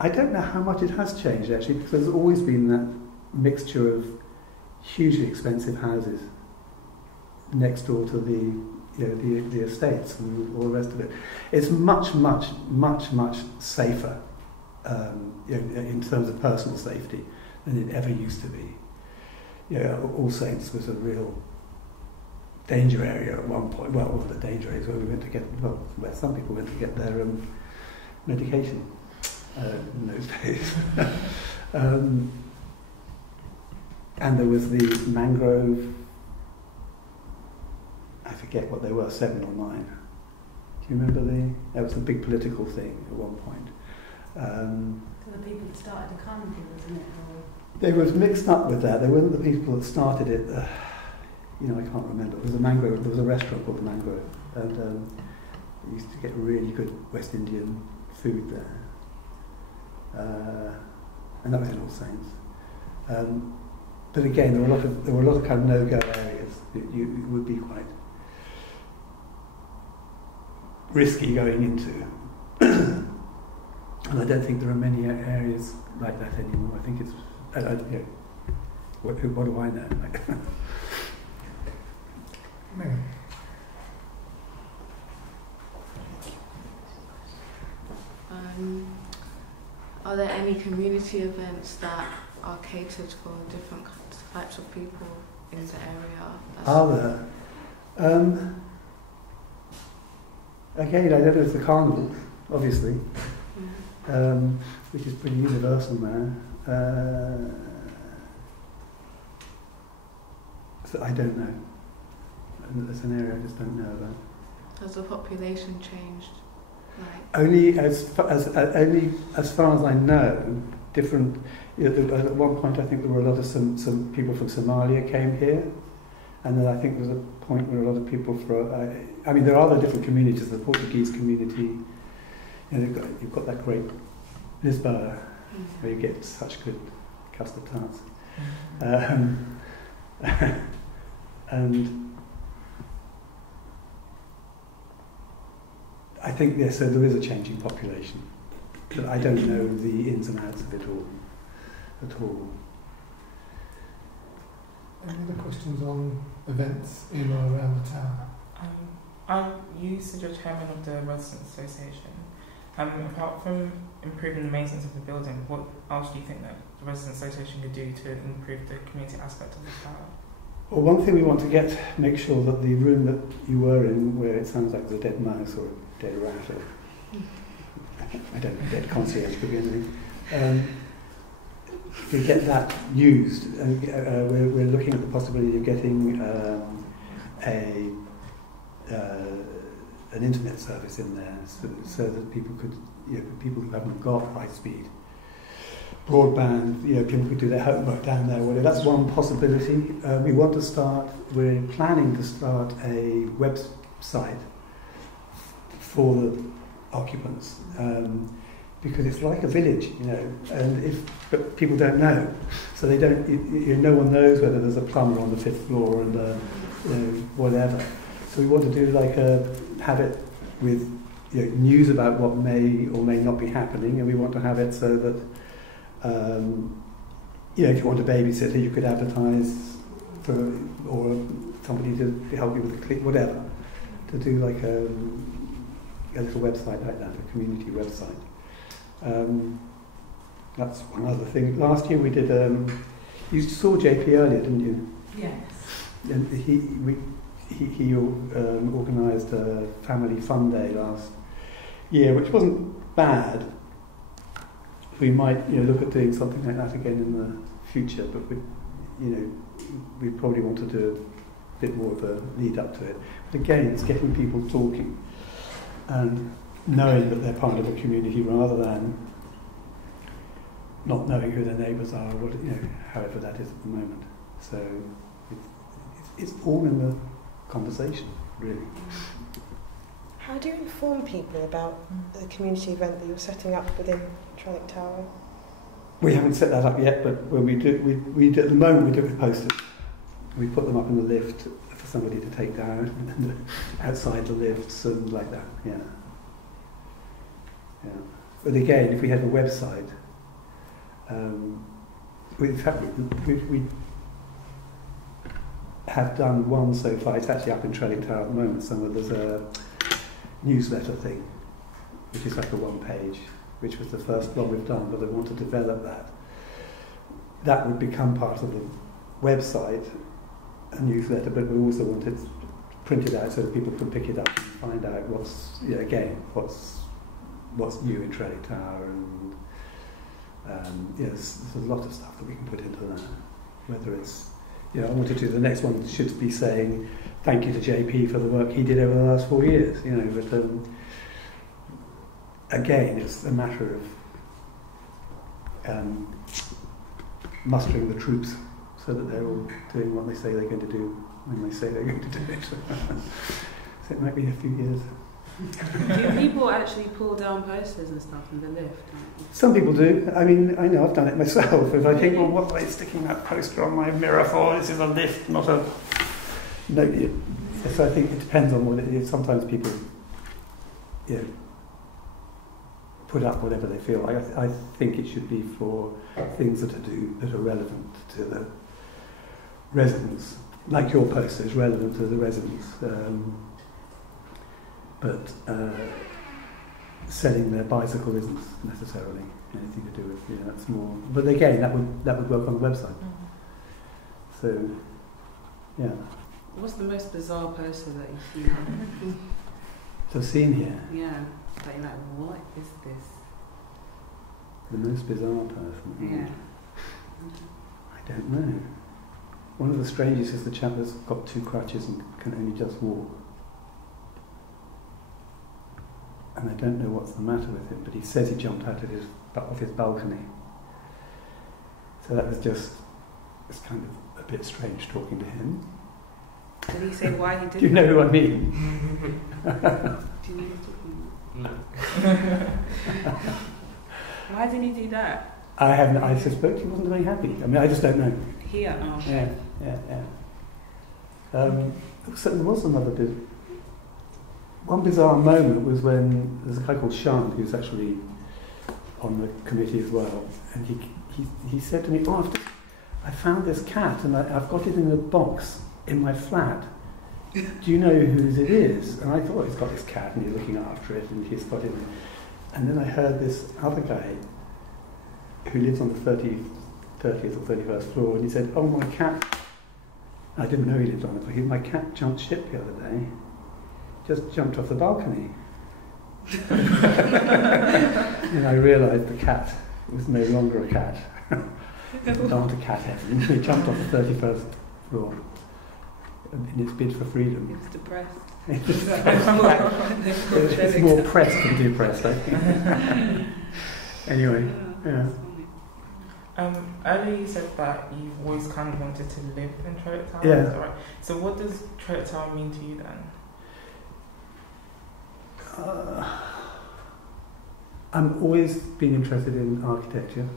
I don't know how much it has changed actually, because there's always been that mixture of hugely expensive houses next door to the estates and all the rest of it. It's much safer in terms of personal safety than it ever used to be. All Saints was a real danger area at one point. Well, one of the danger areas where we went to get, where some people went to get their medication in those days. And there was the mangrove, I forget what they were, 7 or 9. Do you remember that was a big political thing at one point. So the people that started the carnival, wasn't it? They were mixed up with that. They weren't the people that started it. I can't remember. There was a mangrove. There was a restaurant called the Mangrove, and we used to get really good West Indian food there. And that was in All Saints. But again, there were a lot of kind of no-go areas that it would be quite risky going into. And I don't think there are many areas like that anymore. I think it's what do I know? Are there any community events that are catered for different types of people in the area? Are there? Again, I don't know if the carnival, obviously, which is pretty universal now. So I don't know. It's an area I just don't know about. Has the population changed? Only as far as I know, different. At one point, I think there were a lot of some people from Somalia came here, and then I think there was a point where a lot of people from. I mean, there are other different communities. The Portuguese community. You've got that great Lisboa, where you get such good custard tarts, and I think so there is a changing population, but I don't know the ins and outs of it all at all. Any other questions on events in or around the town? You said you're chairman of the Residents Association. Apart from improving the maintenance of the building, what else do you think that the Residents Association could do to improve the community aspect of the town? Well, one thing we want to make sure that the room that you were in, where it sounds like there's a dead mouse or a dead rat, or I don't know, dead concierge could be anything, to get that used. And we're looking at the possibility of getting an internet service in there, so that people could, people who haven't got high speed broadband, people could do their homework down there. Well, that's one possibility. We're planning to start a website for the occupants, because it's like a village, but people don't know, so they don't. No one knows whether there's a plumber on the 5th floor and whatever. So we want to do have it with news about what may or may not be happening, and we want to have it so that if you want a babysitter, you could advertise for, or somebody to help you with the click, whatever, to do like a little website like that, a community website. That's one other thing. Last year we did. You saw JP earlier, didn't you? Yes. And he organised a family fun day last year, which wasn't bad. We might look at doing something like that again in the future, but we probably want to do a bit more of a lead up to it. But again, it's getting people talking and knowing that they're part of a community rather than not knowing who their neighbours are, or however that is at the moment. So it's all in the conversation, really. How do you inform people about the community event that you're setting up within Trellick Tower? We haven't set that up yet, but when we do, we do, at the moment we do it with posters. We put them up in the lift for somebody to take down, and outside the lifts and like that. Yeah. But again, if we had a website, we have done one so far. It's actually up in Trellick Tales at the moment. There's a newsletter thing, which is like a one-page, which was the first one we've done, but I want to develop that. That would become part of the website, a newsletter, but we also wanted to print it out so that people can pick it up and find out what's new in Trellick Tales, and there's a lot of stuff that we can put into that. Whether it's, I wanted to, the next one should be saying thank you to JP for the work he did over the last 4 years, but again, it's a matter of mustering the troops so that they're all doing what they say they're going to do when they say they're going to do it. So it might be a few years. Do people actually pull down posters and stuff in the lift? Some people do. I mean, I know I've done it myself. If I think, well, what am I sticking that poster on my mirror for? This is a lift, not a... No, so I think it depends on what it is. Sometimes people, put up whatever they feel like. I think it should be for things that are relevant to the residents. Like your poster is relevant to the residents. But selling their bicycle isn't necessarily anything to do with, that's more... But again, that would work on the website. Mm-hmm. So, yeah. What's the most bizarre poster that you've seen? So I've seen here? Yeah. That you're like, what is this? The most bizarre person? Yeah. I don't know. One of the strangest is the chap that's got 2 crutches and can only just walk. And I don't know what's the matter with him, but he says he jumped out of his balcony. So that was it's kind of a bit strange talking to him. Did he say why he did Do you know who I mean? Do you know who's talking about? No. Why did he do that? I suspect he wasn't very happy. I mean, I just don't know. Here? Oh, okay. Yeah. So there was another bit. One bizarre moment was when there's a guy called Sean who's actually on the committee as well, and he said to me, I found this cat and I've got it in a box in my flat. Do you know whose it is? And I thought, he's got this cat and he's looking after it and he's got it. And then I heard this other guy who lives on the 30th or 31st floor, and he said, oh, my cat, I didn't know he lived on it, my cat jumped ship the other day. Just jumped off the balcony. And I realised the cat was no longer a cat. Down to cat heaven. He jumped off the 31st floor in its bid for freedom. He was depressed. It's more pressed than depressed, I think. Anyway, yeah. Earlier you said that you've always kind of wanted to live in Trellick Tales. Yeah. Is that right? So what does Trellick Tales mean to you then? I'm always been interested in architecture,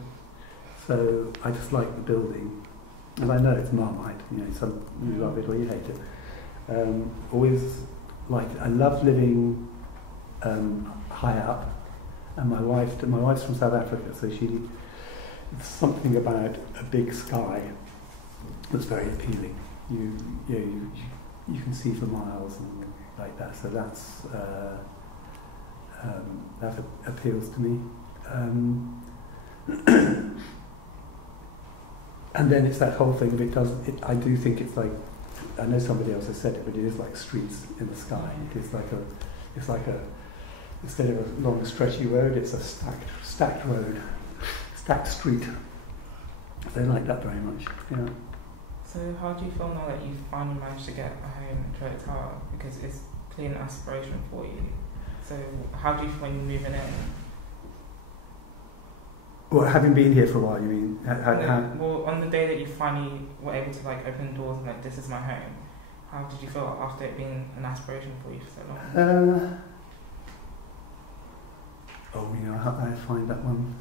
so I just like the building, and I know it's Marmite. Some you love it or you hate it. Always liked it. I love living high up, and my wife's from South Africa, so it's something about a big sky that's very appealing. You can see for miles and like that. So that appeals to me. And then it's that whole thing of I do think it's like, I know somebody else has said it, but it is like streets in the sky. It's like instead of a long stretchy road, it's a stacked road, stacked street. I like that very much. Yeah. So how do you feel now that you've finally managed to get a home in Trellick Tales? Because it's clearly an aspiration for you. So how do you feel when you're moving in? Well, having been here for a while, you mean? Well, on the day that you finally were able to open doors and this is my home, how did you feel after it being an aspiration for you for so long? I find that one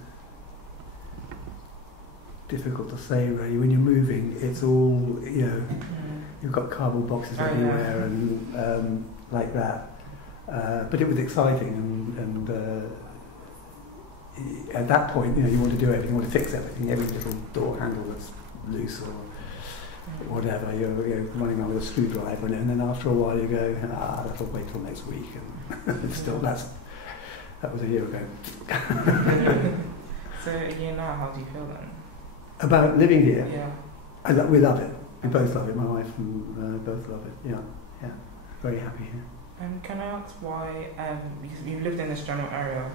difficult to say really. When you're moving, it's all, you've got cardboard boxes everywhere and like that. But it was exciting and at that point, you want to do everything, you want to fix everything, every little door handle that's loose or whatever, you're running around with a screwdriver, and then after a while you go, that'll wait till next week, and still that was a year ago. So a year now, how do you feel then? About living here? Yeah. We love it. We both love it. My wife and both love it. Yeah. Very happy here. Can I ask why, because you've lived in this general area,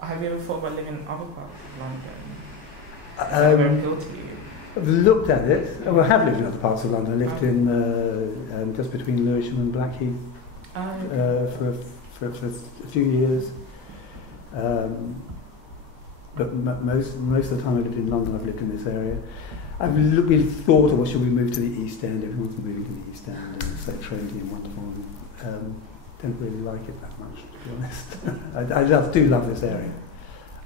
have you ever thought about living in other parts of London? Does that ever appeal to you? I've looked at it. I have lived in other parts of London. I lived in just between Lewisham and Blackheath for a few years. But most of the time I lived in London, I've lived in this area. We've thought, well, should we move to the East End? Everyone's moving to the East End, and it's so trendy and wonderful. Don't really like it that much, to be honest. I do love this area,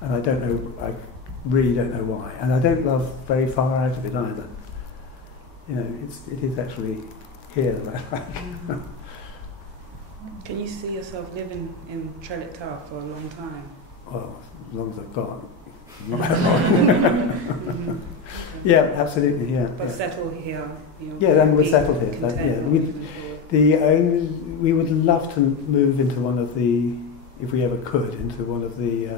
and I really don't know why. And I don't love very far out of it either. It is actually here that I like. Can you see yourself living in Trellick Tales for a long time? Well, as long as I've got. Not that long. Yeah, absolutely, yeah. But settle here. Then we're settled here. We would love to move into one of the, if we ever could, into one of the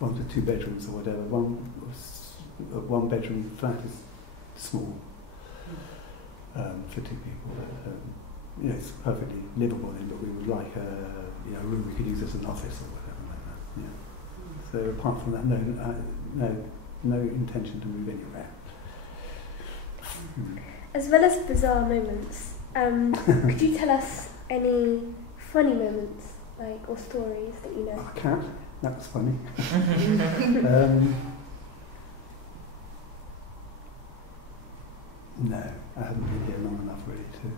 ones with 2 bedrooms or whatever. One bedroom flat is small for 2 people. It's perfectly livable in, but we would like a room we could use as an office or whatever like that. Yeah. So apart from that, no intention to move anywhere. As well as bizarre moments, could you tell us any funny moments, or stories that you know? Our cat, that was funny. No, I haven't been here long enough really to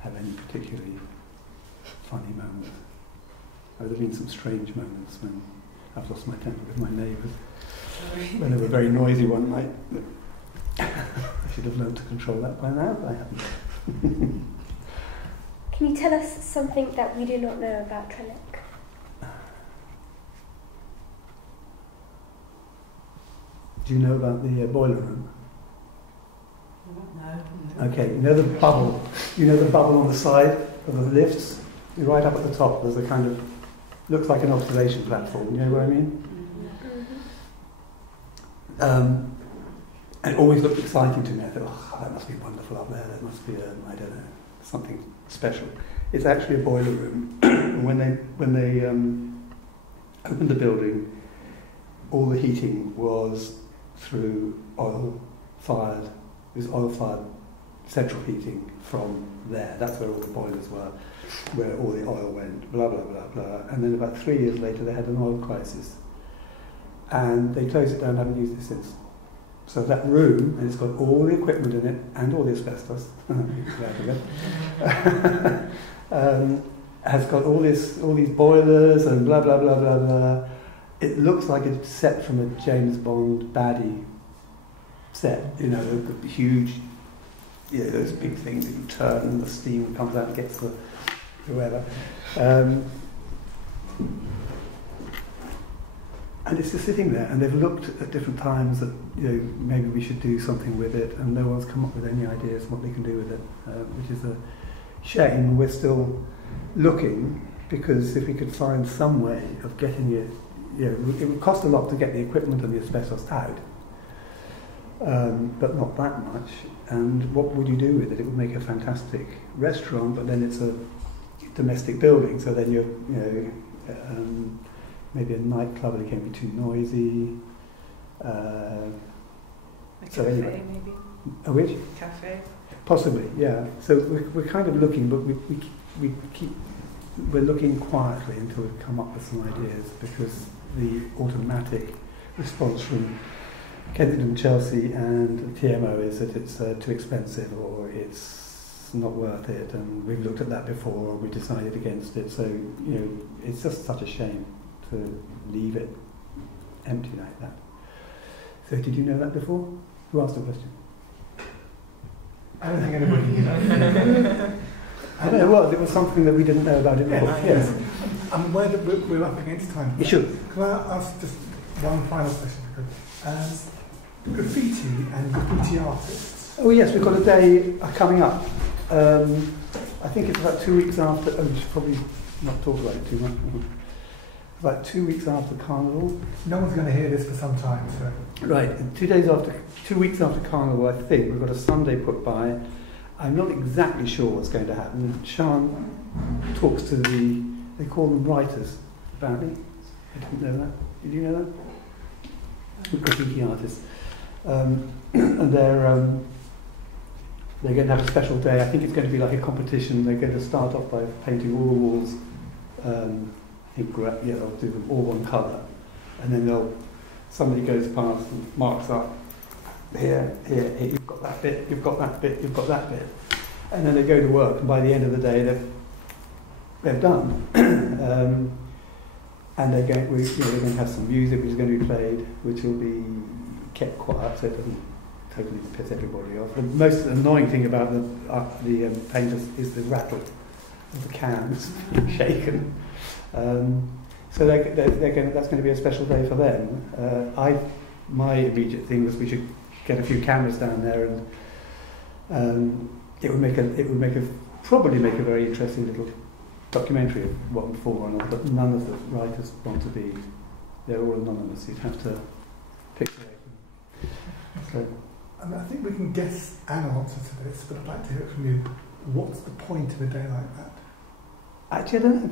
have any particularly funny moments. There have been some strange moments when I've lost my temper with my neighbours. When they were very noisy one night. I should have learned to control that by now, but I haven't. Can you tell us something that we do not know about Trellick? Do you know about the boiler room? No. Okay, you know the bubble on the side of the lifts? You're right up at the top, there's a kind of, looks like an observation platform, you know what I mean? Mm-hmm. And it always looked exciting to me. I thought, that must be wonderful up there, there must be something special. It's actually a boiler room. And when they opened the building, all the heating was through oil-fired central heating from there. That's where all the boilers were, where all the oil went, blah, blah, blah, blah. And then about 3 years later, they had an oil crisis. And they closed it down, haven't used it since. So that room, and it's got all the equipment in it, and all the asbestos, has got all these boilers and blah, blah, blah, blah, blah. It looks like it's set from a James Bond baddie set, the huge, those big things that you turn and the steam comes out and gets the whoever. And it's just sitting there, and they've looked at different times that maybe we should do something with it, and no one's come up with any ideas what they can do with it, which is a shame. We're still looking, because if we could find some way of getting it, it would cost a lot to get the equipment and the asbestos out, but not that much. And what would you do with it? It would make a fantastic restaurant, but then it's a domestic building, so then maybe a nightclub, and it can be too noisy. A cafe, maybe? A which? Cafe? Possibly, yeah. So we're kind of looking, but we're looking quietly until we come up with some ideas, because the automatic response from Kensington, Chelsea and TMO is that it's too expensive, or it's not worth it, and we've looked at that before and we decided against it. So it's just such a shame to leave it empty like that. So did you know that before? Who asked the question? I don't think anybody knew that. I don't know what, it was something that we didn't know about it before. Yes. I'm aware that we're up against time. You should. Can I ask just one final question? Graffiti and graffiti artists. Oh yes, we've got a day coming up. I think it's about 2 weeks after, we should probably not talk about it too much. About 2 weeks after Carnival. No one's going to hear this for some time, so... Right, and 2 weeks after Carnival, I think, we've got a Sunday put by. I'm not exactly sure what's going to happen. Sean talks to they call them writers, apparently. I didn't know that. Did you know that? Graffiti artists. And they're going to have a special day. I think it's going to be like a competition. They're going to start off by painting all the walls. I think they'll do them all one colour, and then somebody goes past and marks up here, you've got that bit, you've got that bit, you've got that bit, and then they go to work, and by the end of the day they're done. And they're going to have some music which is going to be played, which will be kept quiet so it doesn't totally piss everybody off. The most annoying thing about the painters is the rattle of the cans being shaken. So that's going to be a special day for them. My immediate thing was we should get a few cameras down there, and it would probably make a very interesting little documentary of what before and all. But none of the writers want to be. They're all anonymous. You'd have to pick them. So. I think we can guess an answer to this, but I'd like to hear it from you. What's the point of a day like that? Actually, I don't know.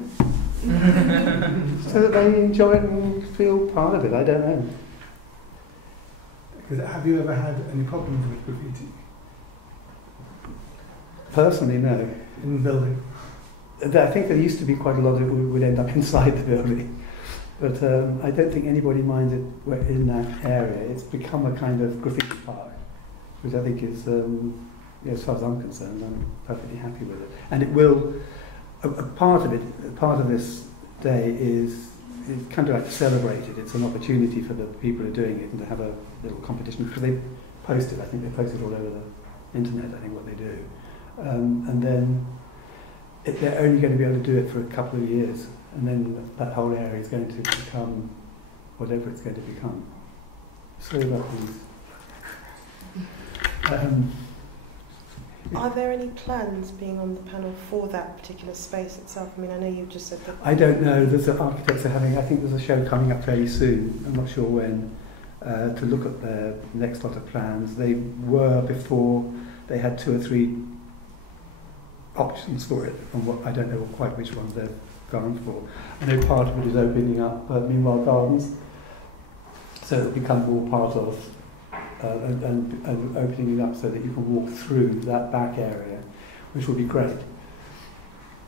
So that they enjoy it and feel part of it. I don't know. Because have you ever had any problems with graffiti? Personally, no. In the building? I think there used to be quite a lot that would end up inside the building. But I don't think anybody minds it in that area. It's become a kind of graffiti park, which I think is, as far as I'm concerned, I'm perfectly happy with it. And it will, a part of this day is kind of like celebrated. It's an opportunity for the people who are doing it and to have a little competition, because they post it. I think they post it all over the internet, I think, what they do. And then they're only going to be able to do it for a couple of years, and then that whole area is going to become whatever it's going to become. Sorry about these. Are there any plans being on the panel for that particular space itself? I mean, I know you've just said that... I don't know. There's architects are having, I think there's a show coming up fairly soon, I'm not sure when, to look at their next lot of plans. They were before, they had 2 or 3 options for it, and what I don't know quite which ones they've gone for. I know part of it is opening up Meanwhile Gardens, so it'll become more part of and opening it up so that you can walk through that back area, which will be great.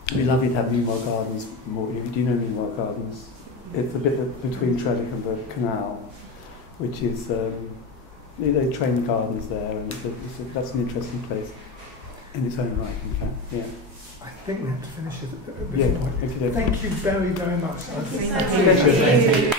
It'd be lovely to have Meanwhile Gardens more. Do you know Meanwhile Gardens? It's a bit between Trellick and the canal, which is they train gardens there, and that's an interesting place in its own right, in fact. Yeah. I think we have to finish it at this point. Okay. Thank you very, very much. Thank you.